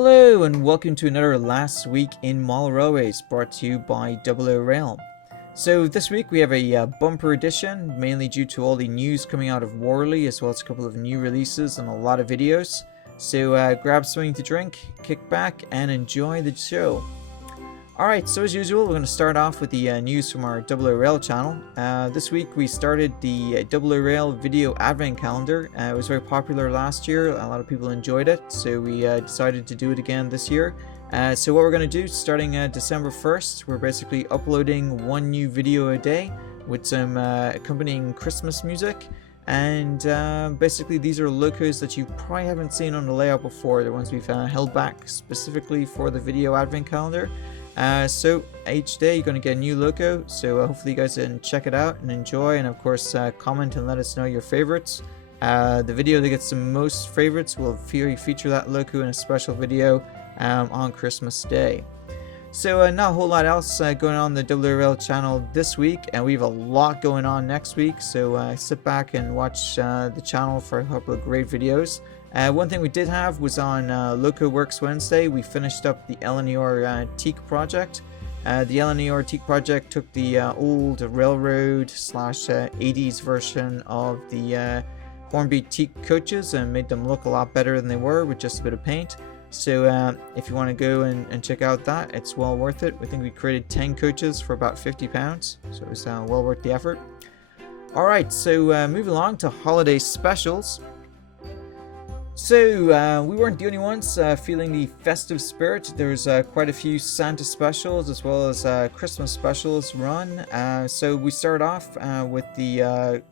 Hello and welcome to another Last Week in Mall Railways brought to you by Double Rail. So this week we have a bumper edition, mainly due to all the news coming out of Warley, as well as a couple of new releases and a lot of videos. So grab something to drink, kick back and enjoy the show. Alright, so as usual we're going to start off with the news from our Double Rail channel. This week we started the Double Rail video advent calendar. It was very popular last year, a lot of people enjoyed it, so we decided to do it again this year. So what we're going to do, starting December 1st, we're basically uploading one new video a day with some accompanying Christmas music. And basically these are locos that you probably haven't seen on the layout before, the ones we've held back specifically for the video advent calendar. So each day you're going to get a new loco, so hopefully you guys can check it out and enjoy, and of course comment and let us know your favorites. The video that gets the most favorites will feature that loco in a special video on Christmas Day. So not a whole lot else going on the WRL channel this week, and we have a lot going on next week, so sit back and watch the channel for a couple of great videos. One thing we did have was on Loco Works Wednesday. We finished up the LNER Teak project. The LNER Teak project took the old railroad / 80s version of the Hornby Teak coaches and made them look a lot better than they were with just a bit of paint. So if you want to go and check out that, it's well worth it. I think we created 10 coaches for about £50, so it was well worth the effort. Alright, so moving along to holiday specials. So we weren't the only ones feeling the festive spirit. There's quite a few Santa specials as well as Christmas specials run. So we start off with the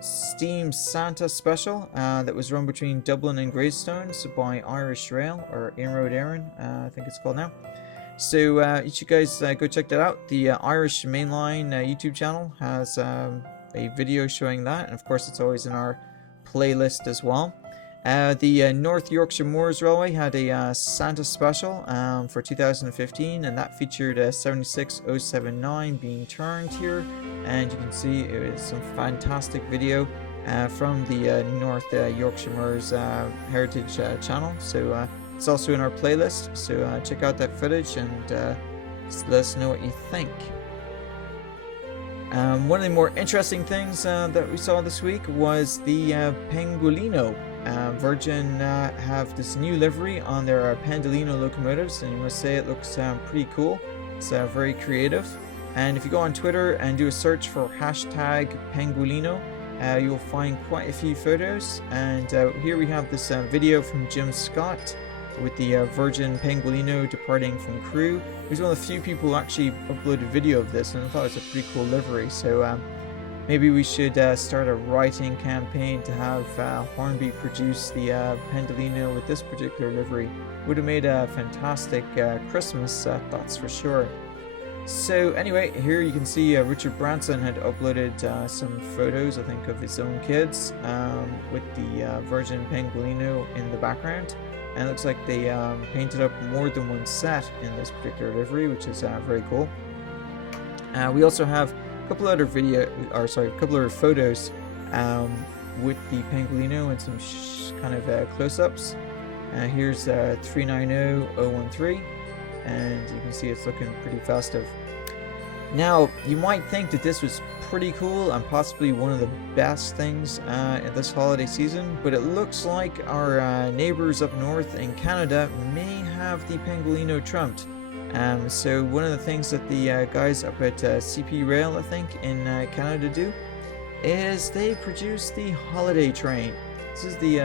Steam Santa special that was run between Dublin and Greystones by Irish Rail, or Inroad Aaron, I think it's called now. So you should guys go check that out. The Irish Mainline YouTube channel has a video showing that, and of course it's always in our playlist as well. The North Yorkshire Moors Railway had a Santa special for 2015, and that featured 76079 being turned here, and you can see it was some fantastic video from the North Yorkshire Moors Heritage channel. So it's also in our playlist, so check out that footage and just let us know what you think. One of the more interesting things that we saw this week was the Pangolino. Virgin have this new livery on their Pendolino locomotives, and you must say it looks pretty cool. It's very creative, and if you go on Twitter and do a search for hashtag Pangolino, you'll find quite a few photos. And here we have this video from Jim Scott with the Virgin Pangolino departing from crew. He's one of the few people who actually uploaded video of this, and I thought it was a pretty cool livery. So maybe we should start a writing campaign to have Hornby produce the Pendolino with this particular livery. Would have made a fantastic Christmas, that's for sure. So anyway, here you can see Richard Branson had uploaded some photos, I think, of his own kids with the Virgin Pangolino in the background. And it looks like they painted up more than one set in this particular livery, which is very cool. We also have a couple other photos with the Pangolino and some kind of close-ups. Here's 390013, and you can see it's looking pretty festive. Now, you might think that this was pretty cool and possibly one of the best things in this holiday season, but it looks like our neighbors up north in Canada may have the Pangolino trumped. So one of the things that the guys up at CP Rail, I think, in Canada do is they produce the holiday train. This is the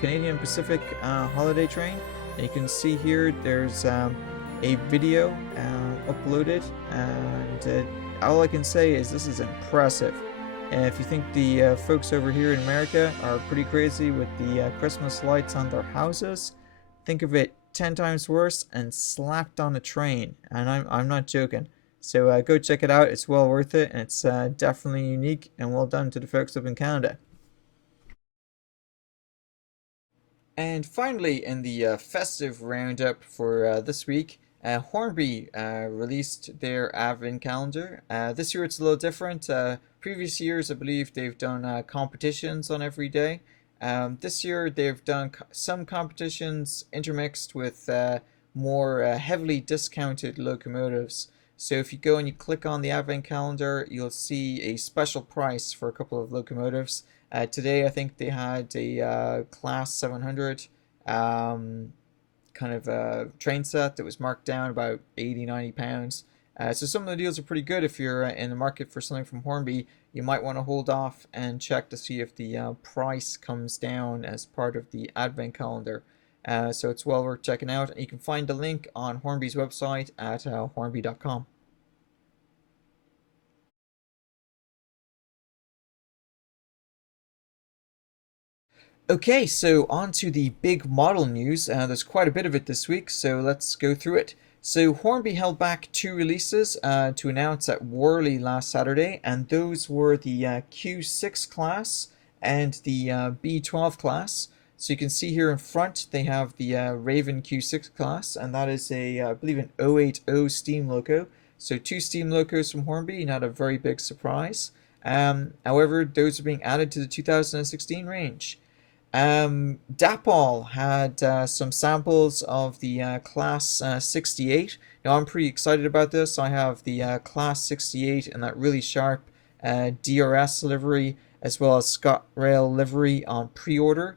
Canadian Pacific holiday train, and you can see here there's a video uploaded, and all I can say is this is impressive. And if you think the folks over here in America are pretty crazy with the Christmas lights on their houses, think of it 10 times worse and slapped on a train, and I'm not joking. So go check it out, it's well worth it, and it's definitely unique, and well done to the folks up in Canada. And finally, in the festive roundup for this week, Hornby released their advent calendar. This year it's a little different. Previous years, I believe they've done competitions on every day. This year they've done some competitions intermixed with more heavily discounted locomotives. So if you go and you click on the advent calendar, you'll see a special price for a couple of locomotives. Today I think they had a class 700 um, kind of train set that was marked down about 80-90 pounds. So some of the deals are pretty good. If you're in the market for something from Hornby, you might want to hold off and check to see if the price comes down as part of the advent calendar. So it's well worth checking out. You can find the link on Hornby's website at hornby.com. Okay, so on to the big model news. There's quite a bit of it this week, so let's go through it. So Hornby held back two releases to announce at Worley last Saturday, and those were the Q6 class and the B12 class. So you can see here in front they have the Raven Q6 class, and that is a, I believe, an 080 steam loco. So two steam locos from Hornby, not a very big surprise. However, those are being added to the 2016 range. Dapol had some samples of the Class 68. Now, I'm pretty excited about this. I have the Class 68 and that really sharp DRS livery as well as ScotRail livery on pre-order.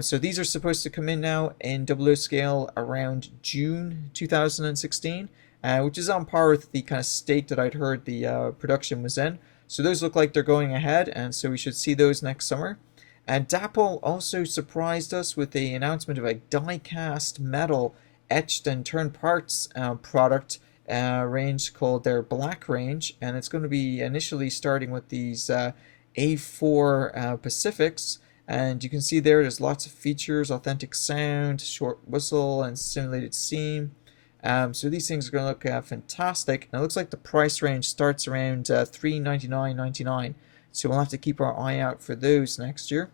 So these are supposed to come in now in 00 scale around June 2016, which is on par with the kind of state that I'd heard the production was in. So those look like they're going ahead, and so we should see those next summer. And Dapol also surprised us with the announcement of a die-cast metal etched and turned parts product range called their Black range, and it's going to be initially starting with these A4 Pacifics. And you can see there's lots of features: authentic sound, short whistle, and simulated seam. So these things are going to look fantastic. And it looks like the price range starts around $399.99. So we'll have to keep our eye out for those next year.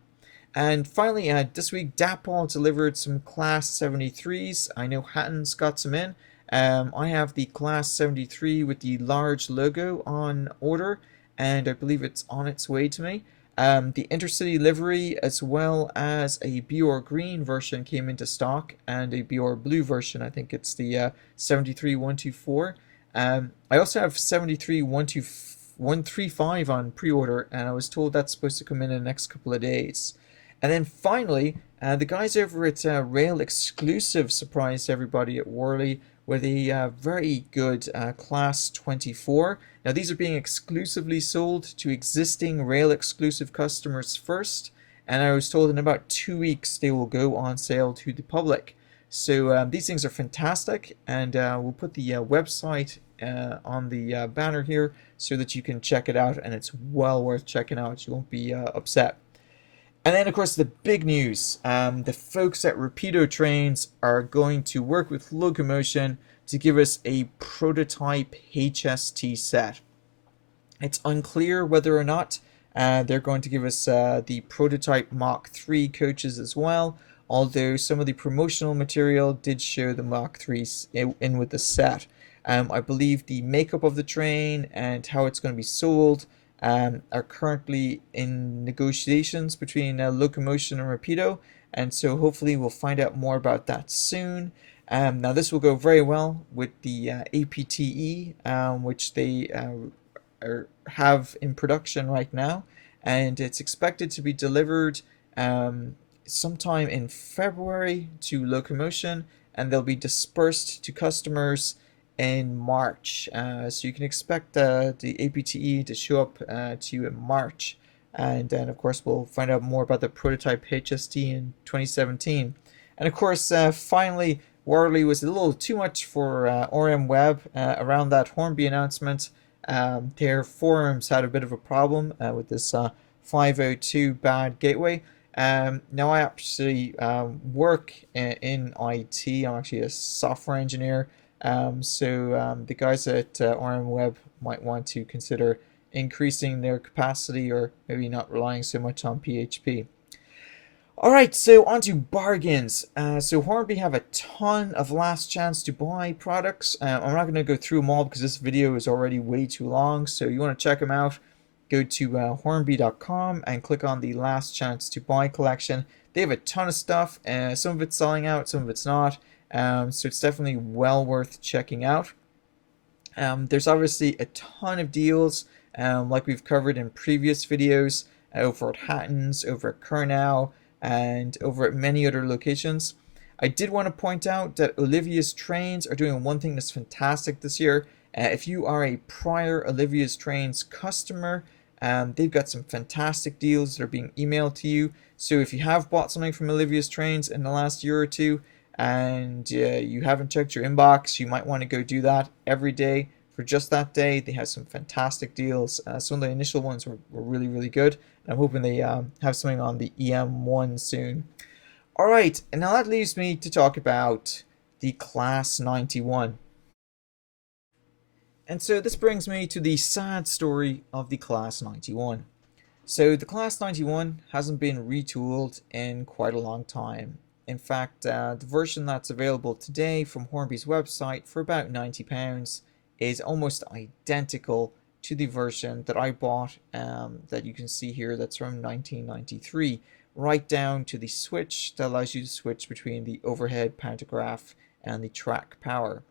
And finally, this week, Dapol delivered some Class 73s. I know Hatton's got some in. I have the Class 73 with the large logo on order, and I believe it's on its way to me. The Intercity livery, as well as a Bior green version, came into stock, and a Bior blue version. I think it's the 73124. I also have 73135 on pre-order, and I was told that's supposed to come in the next couple of days. And then finally, the guys over at Rail Exclusive surprised everybody at Worley with a very good Class 24. Now, these are being exclusively sold to existing Rail Exclusive customers first, and I was told in about 2 weeks they will go on sale to the public. So these things are fantastic, and we'll put the website on the banner here so that you can check it out, and it's well worth checking out. You won't be upset. And then, of course, the big news. The folks at Rapido Trains are going to work with Locomotion to give us a prototype HST set. It's unclear whether or not they're going to give us the prototype Mach 3 coaches as well, although some of the promotional material did show the Mach 3s in with the set. I believe the makeup of the train and how it's going to be sold are currently in negotiations between Locomotion and Rapido, and so hopefully we'll find out more about that soon. Now this will go very well with the APTE, which they have in production right now, and it's expected to be delivered sometime in February to Locomotion, and they'll be dispersed to customers in March. So you can expect the APTE to show up to you in March. And then, of course, we'll find out more about the prototype HST in 2017. And of course, finally, Warley was a little too much for RM Web around that Hornby announcement. Their forums had a bit of a problem with this 502 bad gateway. Now I actually work in IT. I'm actually a software engineer. So the guys at RM Web might want to consider increasing their capacity, or maybe not relying so much on PHP. Alright, so on to bargains. So Hornby have a ton of last chance to buy products. I'm not going to go through them all because this video is already way too long, so you want to check them out. go to hornby.com and click on the last chance to buy collection. They have a ton of stuff, some of it's selling out, some of it's not, so it's definitely well worth checking out. There's obviously a ton of deals, like we've covered in previous videos, over at Hatton's, over at Kurnow, and over at many other locations. I did want to point out that Olivia's Trains are doing one thing that's fantastic this year. If you are a prior Olivia's Trains customer, they've got some fantastic deals that are being emailed to you. So if you have bought something from Olivia's Trains in the last year or two, and you haven't checked your inbox, you might want to go do that every day for just that day. They have some fantastic deals. Some of the initial ones were really, really good. I'm hoping they have something on the EM1 soon. All right, and now that leaves me to talk about the Class 91. And so this brings me to the sad story of the Class 91. So the Class 91 hasn't been retooled in quite a long time. In fact, the version that's available today from Hornby's website for about £90 is almost identical to the version that I bought, that you can see here, that's from 1993, right down to the switch that allows you to switch between the overhead pantograph and the track power.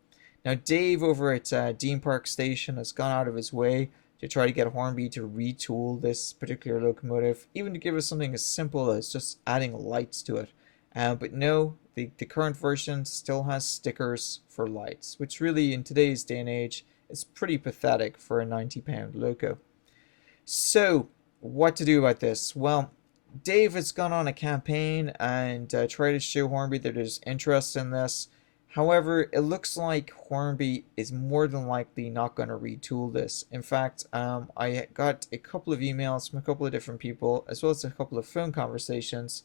Now Dave over at Dean Park Station has gone out of his way to try to get Hornby to retool this particular locomotive, even to give us something as simple as just adding lights to it. But no, the current version still has stickers for lights, which really in today's day and age is pretty pathetic for a £90 loco. So what to do about this? Well, Dave has gone on a campaign and tried to show Hornby that there's interest in this. However, it looks like Hornby is more than likely not going to retool this. In fact, I got a couple of emails from a couple of different people, as well as a couple of phone conversations,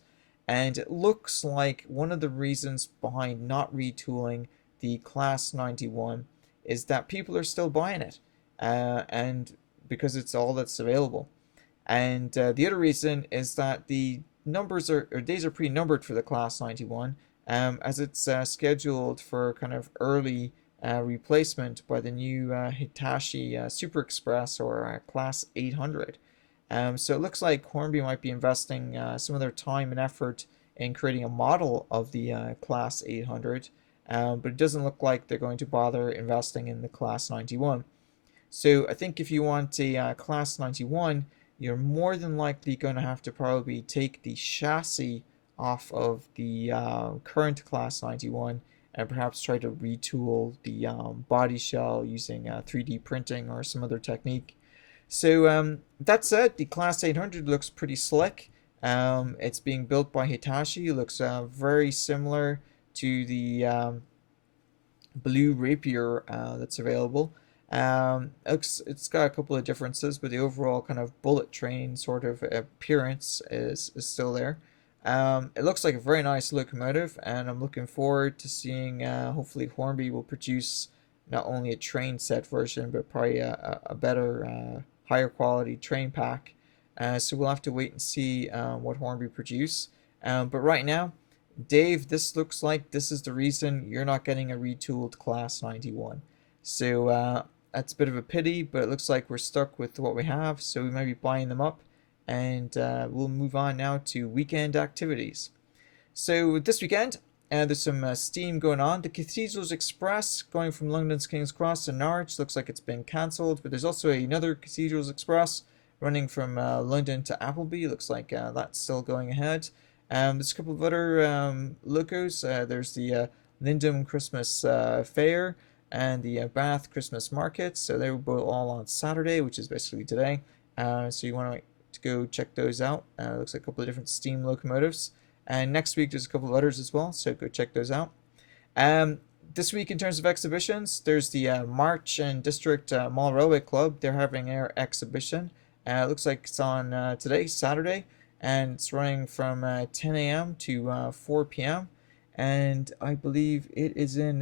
and it looks like one of the reasons behind not retooling the Class 91 is that people are still buying it, and because it's all that's available. And the other reason is that the numbers or days are pre-numbered for the Class 91, as it's scheduled for kind of early replacement by the new Hitachi Super Express or Class 800. So it looks like Hornby might be investing some of their time and effort in creating a model of the Class 800, but it doesn't look like they're going to bother investing in the Class 91. So I think if you want a Class 91, you're more than likely going to have to probably take the chassis off of the current Class 91 and perhaps try to retool the body shell using 3D printing or some other technique. So that said, the Class 800 looks pretty slick. It's being built by Hitachi. It looks very similar to the blue Rapier that's available. It's got a couple of differences, but the overall kind of bullet train sort of appearance is still there. It looks like a very nice locomotive, and I'm looking forward to seeing, hopefully Hornby will produce not only a train set version, but probably a better, higher quality train pack. So we'll have to wait and see what Hornby produce. But right now, Dave, this looks like this is the reason you're not getting a retooled Class 91. So that's a bit of a pity, but it looks like we're stuck with what we have, so we might be buying them up. And we'll move on now to weekend activities. So this weekend, there's some steam going on. The Cathedrals Express going from London's King's Cross to Norwich looks like it's been cancelled, but there's also another Cathedrals Express running from London to Appleby. Looks like that's still going ahead. There's a couple of other locos. There's the Lindum Christmas Fair and the Bath Christmas Market. So they were both all on Saturday, which is basically today. So you want to go check those out. Looks like a couple of different steam locomotives. And next week there's a couple of others as well, so go check those out. This week in terms of exhibitions, there's the March and District Mall Railway Club. They're having their exhibition. It looks like it's on today, Saturday, and it's running from 10 a.m. to 4 p.m. And I believe it is in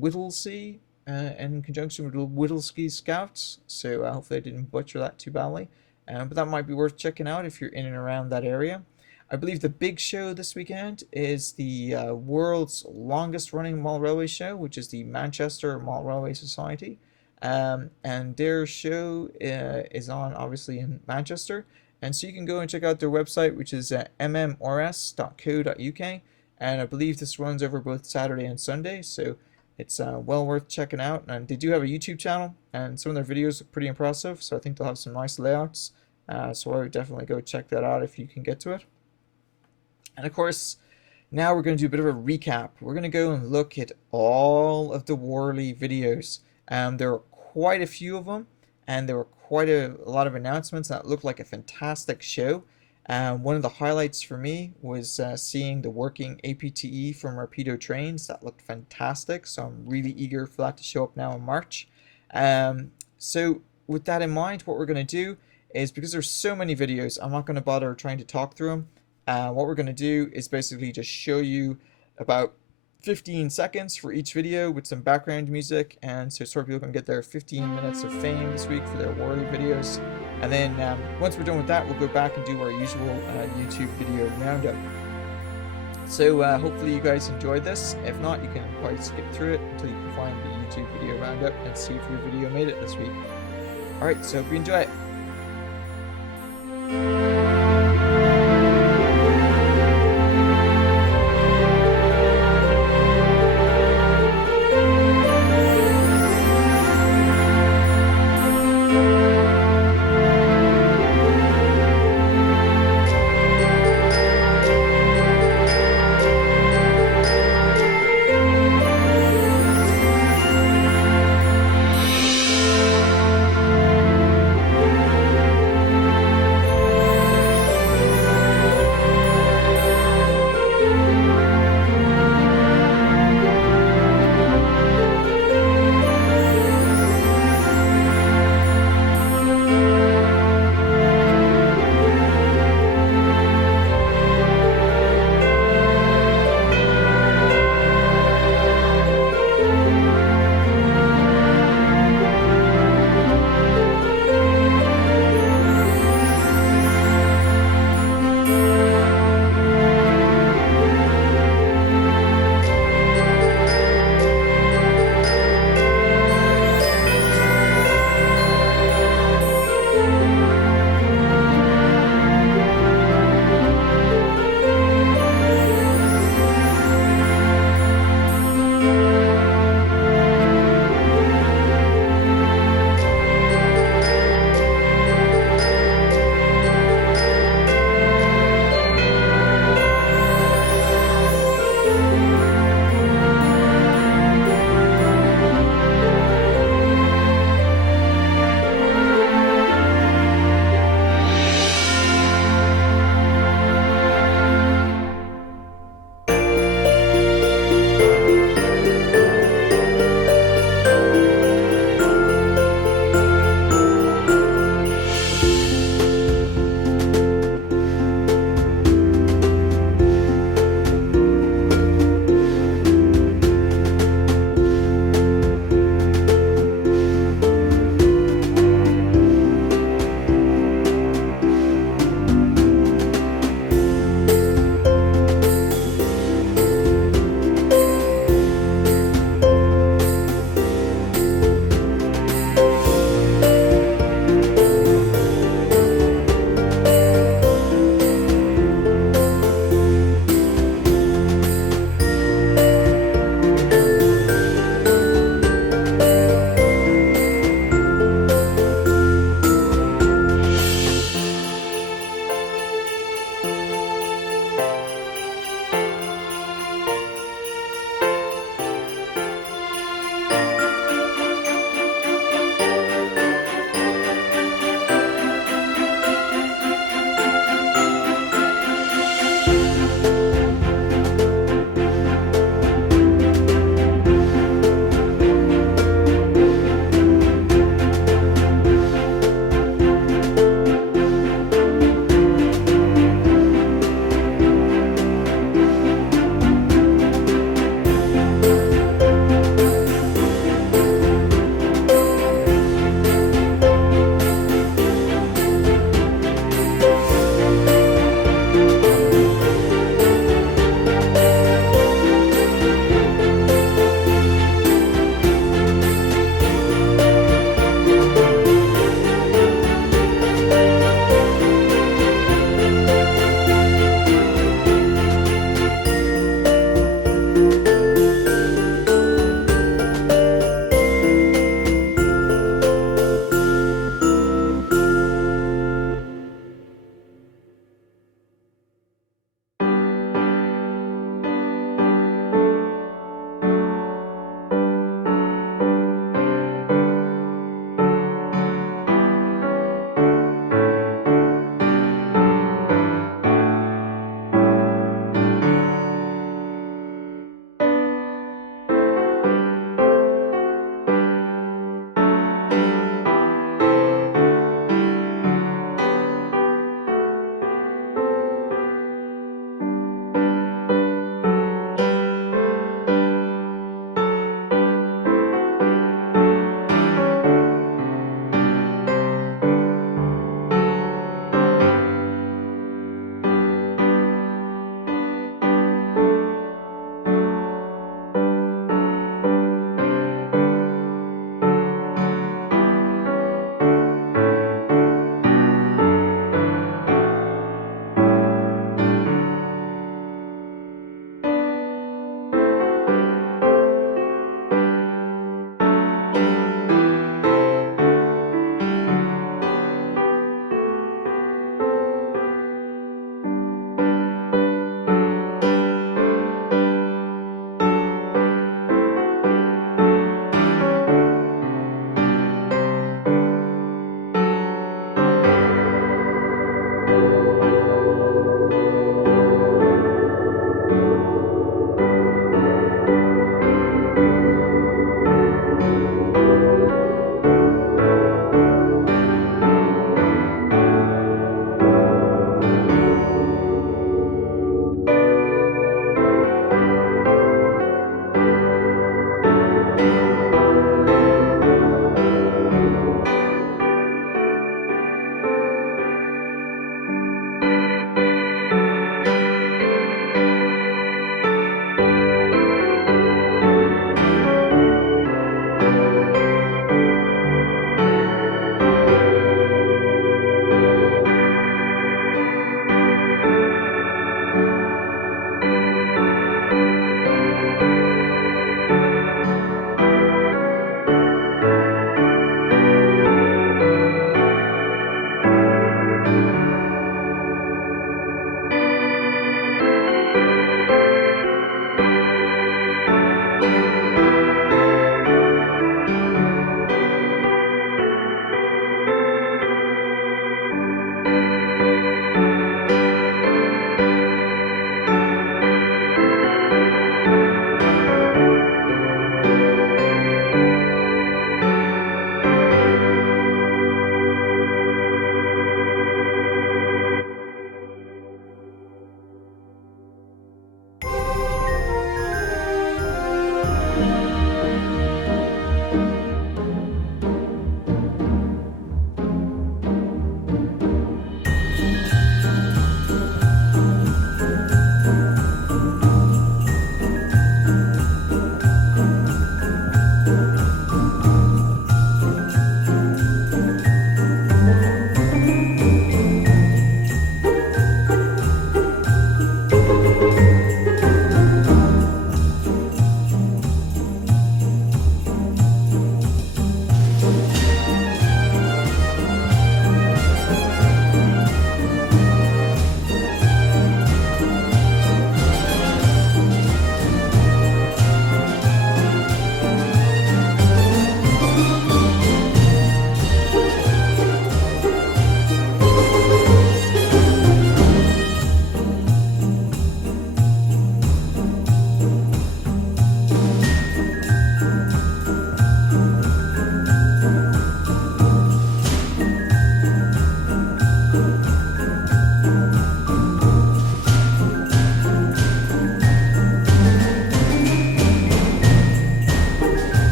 Whittlesea, and in conjunction with Whittlesea Scouts. So hopefully I didn't butcher that too badly. But that might be worth checking out if you're in and around that area. I believe the big show this weekend is the world's longest running mall railway show, which is the Manchester Mall Railway Society. and their show is on obviously in Manchester. And so you can go and check out their website, which is mmrs.co.uk. And I believe this runs over both Saturday and Sunday, so it's well worth checking out. And they do have a YouTube channel, and some of their videos are pretty impressive, so I think they'll have some nice layouts. So I would definitely go check that out if you can get to it. And of course, now we're going to do a bit of a recap. We're going to go and look at all of the Worley videos. There are quite a few of them, and there were quite a lot of announcements that looked like a fantastic show. One of the highlights for me was seeing the working APTE from Rapido Trains. That looked fantastic, so I'm really eager for that to show up now in March. So with that in mind, what we're going to do is, because there's so many videos, I'm not going to bother trying to talk through them. What we're going to do is basically just show you about 15 seconds for each video with some background music, and so sort of people can get their 15 minutes of fame this week for their Worley videos. And then once we're done with that, we'll go back and do our usual YouTube video roundup. So hopefully you guys enjoyed this. If not, you can probably skip through it until you can find the YouTube video roundup and see if your video made it this week. Alright, so hope you enjoy it.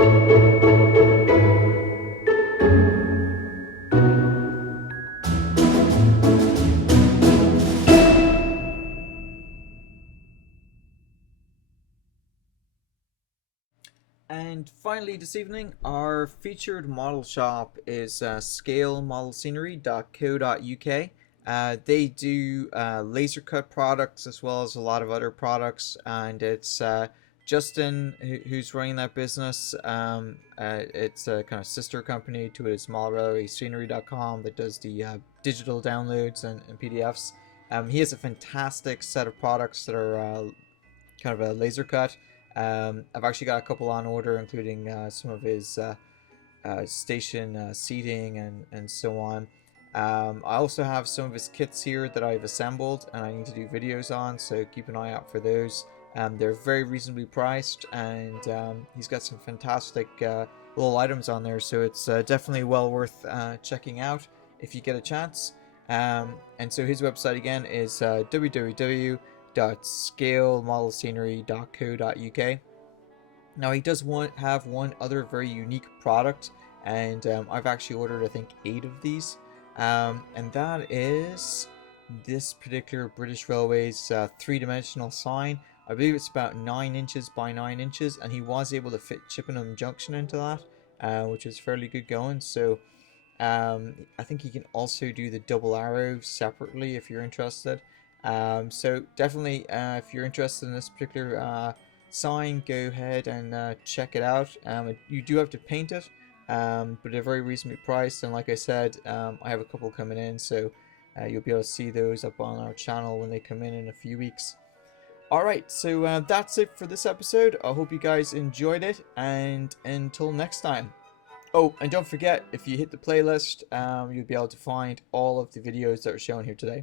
And finally, this evening, our featured model shop is scaleModelScenery.co.uk. They do laser cut products as well as a lot of other products, and it's Justin who's running that business. It's a kind of sister company to his modelscenery.com that does the digital downloads and PDFs. He has a fantastic set of products that are kind of a laser cut. I've actually got a couple on order, including some of his station seating and so on. I also have some of his kits here that I've assembled and I need to do videos on, so keep an eye out for those. They're very reasonably priced, and he's got some fantastic little items on there, so it's definitely well worth checking out if you get a chance. And so his website again is www.scaleModelScenery.co.uk. Now he does have one other very unique product, and I've actually ordered I think 8 of these, and that is this particular British Railways 3-dimensional sign. I believe it's about 9 inches by 9 inches, and he was able to fit Chippenham Junction into that, which is fairly good going. So I think you can also do the double arrow separately if you're interested. So definitely, if you're interested in this particular sign, go ahead and check it out. You do have to paint it, but they're very reasonably priced. And like I said, I have a couple coming in, so you'll be able to see those up on our channel when they come in a few weeks. Alright, so that's it for this episode. I hope you guys enjoyed it, and until next time. Oh, and don't forget, if you hit the playlist, you'll be able to find all of the videos that are shown here today.